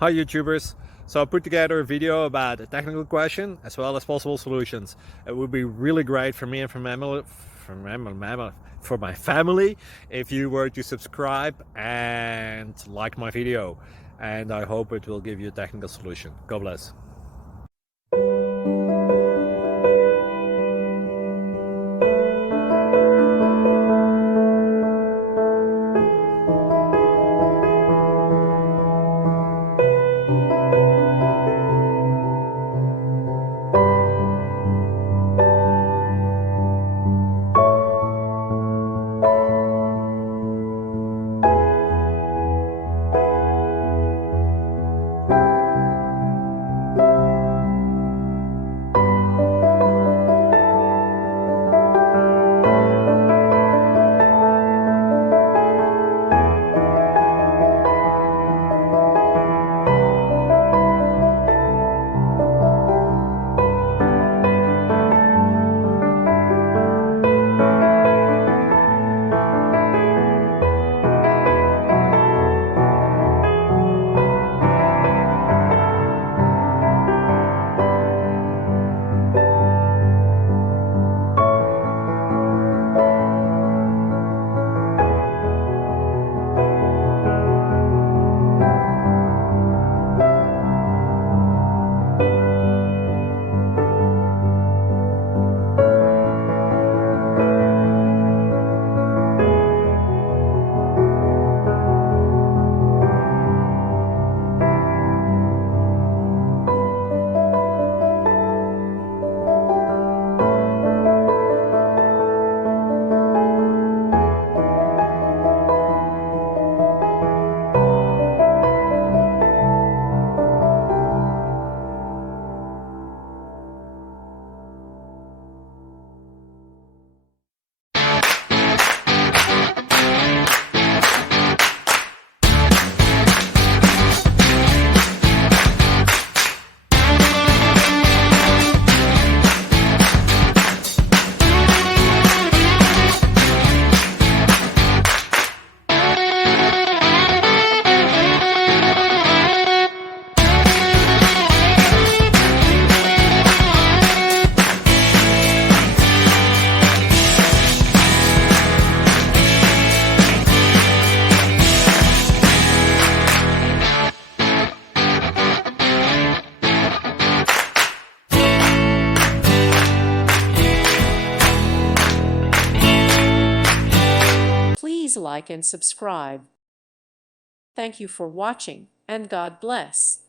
Hi YouTubers! So I put together a video about a technical question as well as possible solutions. It would be really great for me and for my family if you were to subscribe and like my video, and I hope it will give you a technical solution. God bless. Please like and subscribe. Thank you for watching, and God bless.